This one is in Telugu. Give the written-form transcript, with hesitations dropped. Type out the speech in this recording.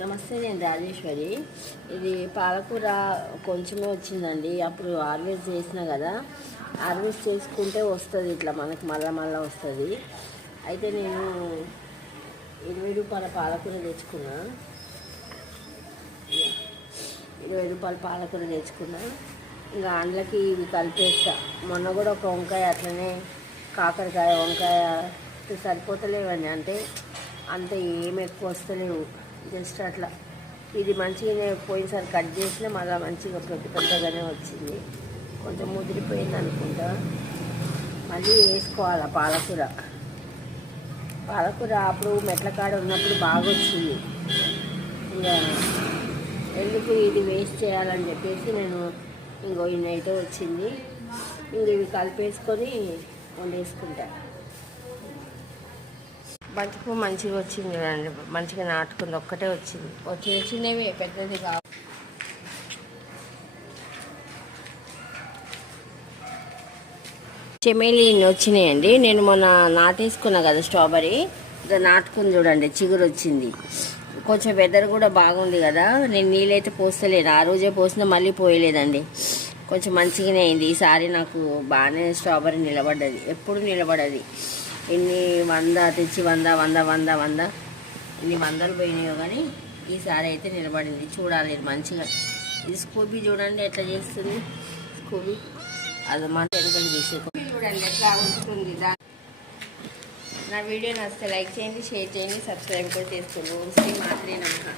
నమస్తే, నేను రాజేశ్వరి. ఇది పాలకూర కొంచెమే వచ్చిందండి. అప్పుడు హార్వెస్ట్ చేసిన కదా, హార్వెస్ట్ చేసుకుంటే వస్తుంది, ఇట్లా మనకు మళ్ళా వస్తుంది. అయితే నేను 20 రూపాయల పాలకూర తెచ్చుకున్నా. 20 రూపాయల పాలకూర తెచ్చుకున్నా. ఇంకా అందులోకి ఇవి కలిపేస్తా. మొన్న కూడా ఒక వంకాయ అట్లనే, కాకరకాయ వంకాయ సరిపోతలేవని, అంటే అంత ఏం ఎక్కువ వస్తలేవు, జస్ట్ అట్లా. ఇది మంచిగానే పోయినసారి కట్ చేసినా మళ్ళీ మంచిగా పెద్దగానే వచ్చింది. కొంచెం ముదిరిపోయింది అనుకుంటా. మళ్ళీ వేసుకోవాలి పాలకూర అప్పుడు మెట్ల కాడ ఉన్నప్పుడు బాగా వచ్చింది. ఇంకా ఎందుకు ఇది వేస్ట్ చేయాలని చెప్పేసి నేను ఇన్నైతే వచ్చింది. ఇవి కలిపేసుకొని వండేసుకుంటా. బంతిపూ మంచిగా వచ్చింది చూడండి, మంచిగా నాటుకుంది. ఒక్కటే వచ్చింది, చిన్నవి పెద్దది కావు. చెమేలి వచ్చినాయండి. నేను మొన్న నాటేసుకున్నా కదా స్ట్రాబెర్రీ, నాటుకుని చూడండి, చిగురు వచ్చింది. కొంచెం వెదర్ కూడా బాగుంది కదా, నేను నీళ్ళైతే పోస్తలేను. ఆ రోజే పోసినా మళ్ళీ పోయలేదండి. కొంచెం మంచిగానే అయింది. ఈసారి నాకు బాగానే స్ట్రాబెర్రీ నిలబడ్డది. ఎప్పుడు నిలబడది. ఎన్ని తెచ్చి వంద ఎన్ని వందలు పోయినాయో, కానీ ఈసారి అయితే నిలబడింది. చూడాలి మంచిగా. ఇది స్కూబీ చూడండి ఎట్లా చేస్తుంది. స్కూబీ అది మాట ఎనుకలు తీసేది చూడండి ఎట్లా ఉంటుంది. నా వీడియో నచ్చితే లైక్ చేయండి, షేర్ చేయండి, సబ్స్క్రైబ్ కూడా చేసుకోండి. శ్రీ మాత్రే నమః.